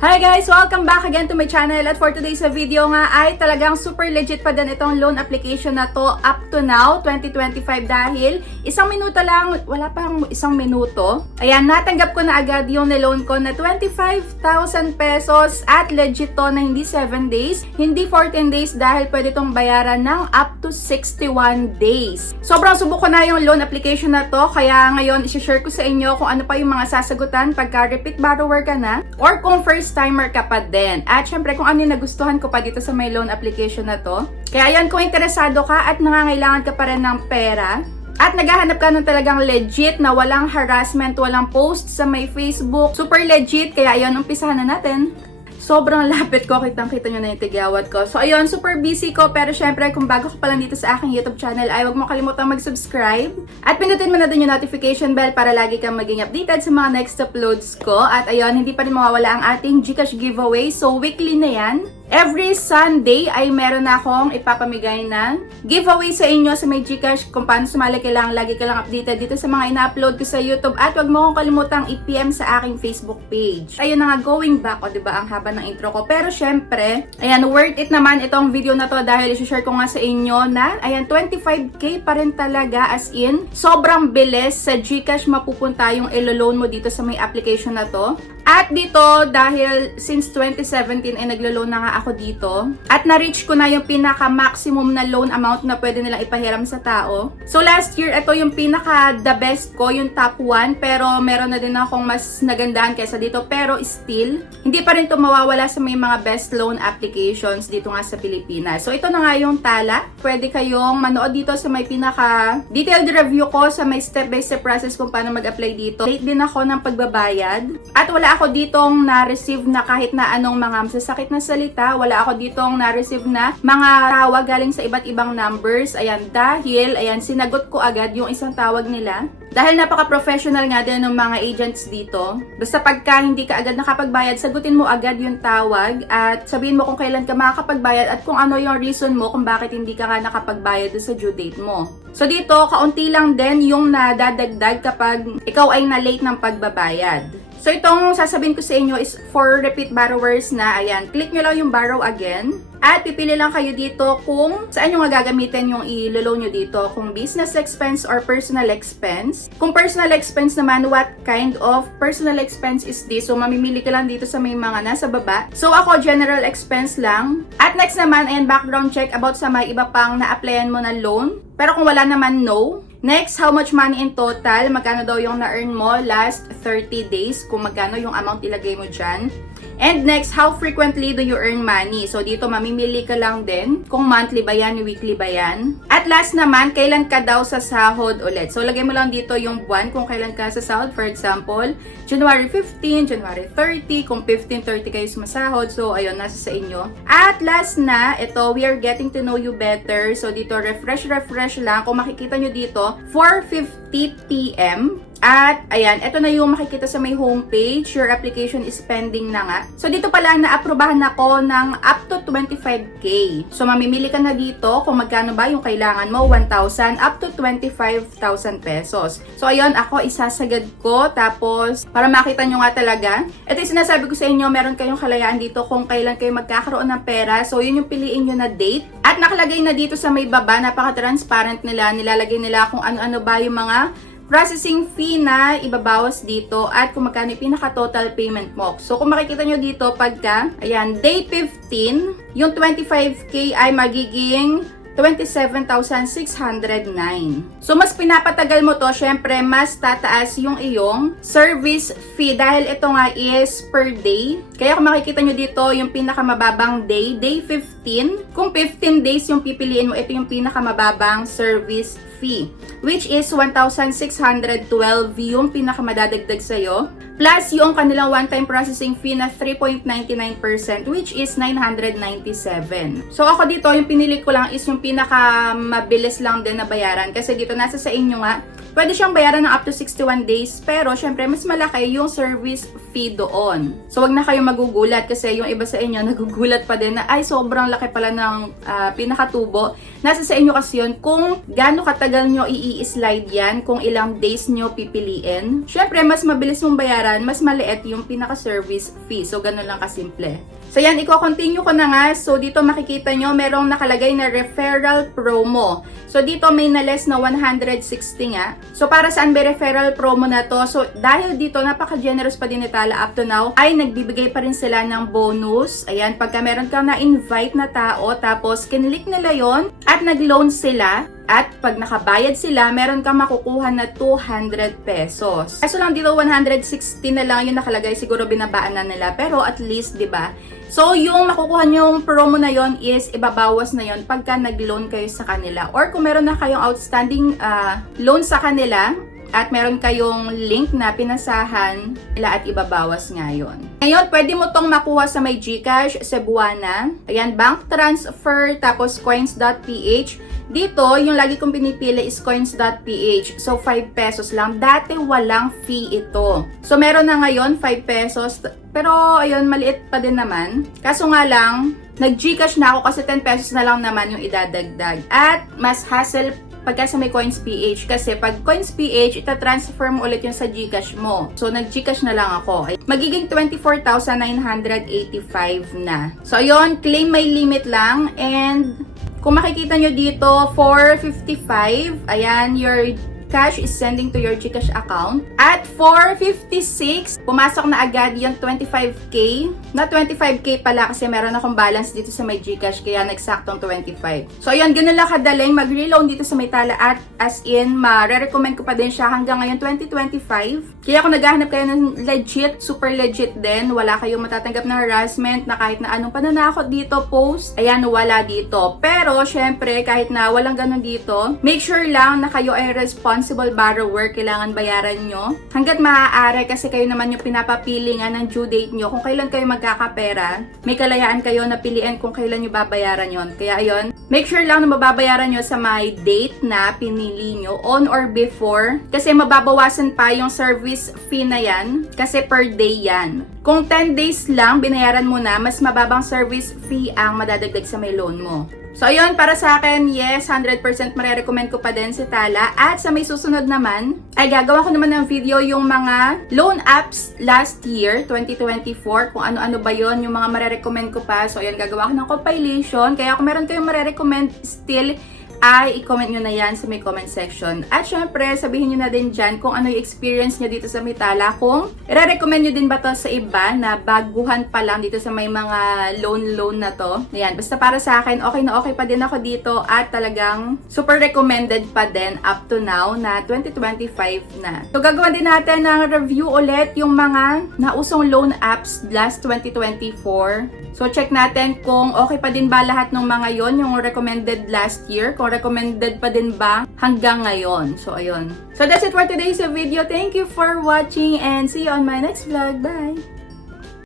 Hi guys! Welcome back again to my channel at for today's video nga ay talagang super legit pa din itong loan application na to up to now, 2025 dahil isang minuto lang, wala pang isang minuto. Ayan, natanggap ko na agad yung niloan ko na 25,000 pesos at legit to na hindi 7 days, hindi 14 days dahil pwede tong bayaran ng up to 61 days. Sobrang subok ko na yung loan application na to kaya ngayon isi-share ko sa inyo kung ano pa yung mga sasagutan pagka repeat borrower ka na or kung first timer ka pa din. At syempre kung ano yung nagustuhan ko pa dito sa my loan application na to. Kaya yan, kung interesado ka at nangangailangan ka pa rin ng pera at naghahanap ka ng talagang legit na walang harassment, walang post sa may Facebook, super legit, kaya ayun, umpisahan na natin. Sobrang lapit ko, kitang-kita nyo na yung tigawat ko. So ayun, super busy ko, pero syempre kung bago ka pa lang dito sa aking YouTube channel ay huwag mo kalimutang mag-subscribe at pindutin mo na din yung notification bell para lagi kang maging updated sa mga next uploads ko. At ayun, hindi pa rin mawawala ang ating GCash giveaway, so weekly na yan. Every Sunday ay meron na akong ipapamigay na giveaway sa inyo sa may GCash. Kung paano sumali ka lang, lagi ka lang updated dito sa mga ina-upload ko sa YouTube. At wag mo akong kalimutang i-PM sa aking Facebook page. Ayun na nga, going back, o diba, ang haba ng intro ko. Pero syempre, ayan, worth it naman itong video na to dahil i-share ko nga sa inyo na, ayan, 25k pa rin talaga, as in, sobrang bilis sa GCash mapupunta yung ilo-loan mo dito sa may application na to. At dito, dahil since 2017 ay naglo-loan na nga ako dito, at na-reach ko na yung pinaka-maximum na loan amount na pwede nilang ipahiram sa tao. So last year, ito yung pinaka-the best ko, yung top 1, pero meron na din akong mas nagandahan kaysa dito. Pero still, hindi pa rin ito mawawala sa may mga best loan applications dito nga sa Pilipinas. So ito na nga yung tala. Pwede kayong manood dito sa may pinaka-detailed review ko sa may step-by-step process kung paano mag-apply dito. Late din ako ng pagbabayad. At wala ako ditong na-receive na kahit na anong mga masasakit na salita. Wala ako ditong na-receive na mga tawag galing sa iba't ibang numbers. Ayan, dahil, ayan, sinagot ko agad yung isang tawag nila. Dahil napaka-professional nga din ng mga agents dito. Basta pagka hindi ka agad nakapagbayad, sagutin mo agad yung tawag at sabihin mo kung kailan ka makakapagbayad at kung ano yung reason mo kung bakit hindi ka nga nakapagbayad sa due date mo. So dito, kaunti lang din yung nadadagdag kapag ikaw ay na-late ng pagbabayad. So itong sasabihin ko sa inyo is for repeat borrowers na, ayan, click nyo lang yung borrow again. At pipili lang kayo dito kung saan nyo nga gagamitin yung i-loan nyo dito. Kung business expense or personal expense. Kung personal expense naman, what kind of personal expense is this? So mamimili ka lang dito sa may mga nasa baba. So ako, general expense lang. At next naman, ayan, background check about sa may iba pang na-applyan mo na loan. Pero kung wala naman, no. Next, how much money in total? Magkano daw yung na-earn mo last 30 days? Kung magkano yung amount ilagay mo dyan. And next, how frequently do you earn money? So dito, mamimili ka lang din kung monthly ba yan, weekly ba yan. At last naman, kailan ka daw sa sahod ulit? So lagay mo lang dito yung buwan kung kailan ka sa sahod. For example, January 15, January 30, kung 15-30 kayo sumasahod. So ayun, nasa sa inyo. At last na, ito, we are getting to know you better. So dito, refresh lang. Kung makikita nyo dito, 4:50 PM. At, ayan, ito na yung makikita sa may homepage. Your application is pending na nga. So, dito pala na-aprobahan ako ng up to 25k. So, mamimili ka na dito kung magkano ba yung kailangan mo, 1,000 up to 25,000 pesos. So, ayun, ako isasagad ko. Tapos, para makita nyo nga talaga, ito yung sinasabi ko sa inyo, meron kayong kalayaan dito kung kailan kayo magkakaroon ng pera. So, yun yung piliin nyo na date. At nakalagay na dito sa may baba, napaka-transparent nila. Nilalagay nila kung ano-ano ba yung mga processing fee na ibabawas dito at kung magkano yung pinaka-total payment mo. So, kung makikita nyo dito, pagka, ayan, day 15, yung 25k ay magiging 27,609. So, mas pinapatagal mo to, syempre, mas tataas yung iyong service fee dahil ito nga is per day. Kaya kung makikita nyo dito, yung pinakamababang day, day 15. Kung 15 days yung pipiliin mo, ito yung pinakamababang service fee, which is 1,612 yung pinakamadadagdag sa'yo. Plus, yung kanilang one-time processing fee na 3.99%, which is 997. So, ako dito, yung pinili ko lang is yung pinakamabilis lang din na bayaran. Kasi dito, nasa sa inyo nga Pwede siyang bayaran ng up to 61 days, pero syempre mas malaki yung service fee doon. So wag na kayong magugulat kasi yung iba sa inyo nagugulat pa din na ay sobrang laki pala ng pinakatubo. Nasa sa inyo kasi yun kung gaano katagal nyo i-slide yan, kung ilang days nyo pipiliin. Syempre mas mabilis mong bayaran, mas maliit yung pinaka-service fee. So ganun lang kasimple. So yan, i-continue ko na nga. So dito makikita nyo, merong nakalagay na referral promo. So dito may na-less na 160 nga. So para saan ba referral promo na to? So dahil dito napaka-generous pa din ni Tala up to now, ay nagbibigay pa rin sila ng bonus. Ayan, pagka meron kang na-invite na tao, tapos kinlik nila yon at nag-loan sila, at pag nakabayad sila, meron kang makukuha na 200 pesos. Kaso lang dito 160 na lang yung nakalagay, siguro binabaan na nila. Pero at least, 'di ba? So yung makukuha nyong promo na yon is ibabawas na yon pagka nag-loan kayo sa kanila. Or kung meron na kayong outstanding loan sa kanila, at meron kayong link na pinasahan nila at ibabawas ngayon. Ngayon, pwede mo tong makuha sa may GCash, Cebuana, ayan, bank transfer, tapos coins.ph. Dito, yung lagi kong pinipili is coins.ph. So, 5 pesos lang. Dati, walang fee ito. So, meron na ngayon, 5 pesos. Pero, ayun, maliit pa din naman. Kaso nga lang, nag-GCash na ako kasi 10 pesos na lang naman yung idadagdag. At, mas hassle pagka sa may Coins.ph kasi pag Coins.ph, ita-transfer mo ulit yung sa GCash mo. So, nag-GCash na lang ako. Magiging 24,985 na. So, ayun, claim may limit lang. And, kung makikita nyo dito, 455, ayan, your cash is sending to your GCash account. At 456, pumasok na agad yung 25k. Na 25k pala kasi meron akong balance dito sa may GCash kaya nagsaktong 25. So ayun, ganun lang kadaling mag-reloan dito sa may Tala at as in, ma-recommend ko pa din siya hanggang ngayon 2025. Kaya kung naghahanap kayo ng legit, super legit din, wala kayong matatanggap na harassment na kahit na anong pananakot dito, post, ayan, wala dito. Pero syempre, kahit na walang ganun dito, make sure lang na kayo ay responsible borrower, kailangan bayaran nyo hanggat maaari kasi kayo naman yung pinapapili nga ng due date nyo kung kailan kayo magkakapera. May kalayaan kayo na piliin kung kailan nyo babayaran yon. Kaya ayun, make sure lang na mababayaran nyo sa may date na pinili nyo, on or before, kasi mababawasan pa yung service fee na yan kasi per day yan. Kung 10 days lang binayaran mo na, mas mababang service fee ang madadagdag sa may loan mo. So, ayun, para sa akin, yes, 100% marirecommend ko pa din si Tala. At sa may susunod naman, ay gagawa ko naman ng video yung mga loan apps last year, 2024. Kung ano-ano ba yon yung mga marirecommend ko pa. So, ayun, gagawa ko ng compilation. Kaya kung meron kayong marirecommend still, ay i-comment nyo na yan sa may comment section. At syempre, sabihin nyo na din dyan kung ano yung experience nyo dito sa Tala. Kung i-recommend nyo din ba to sa iba na baguhan pa lang dito sa may mga loan na to. Ayan, basta para sa akin, okay na okay pa din ako dito at talagang super recommended pa din up to now na 2025 na. So, gagawin din natin ng review ulit yung mga nausong loan apps last 2024. So, check natin kung okay pa din ba lahat ng mga yon yung recommended last year. Kung recommended pa din ba hanggang ngayon. So, ayun. So, that's it for today's video. Thank you for watching and see you on my next vlog. Bye!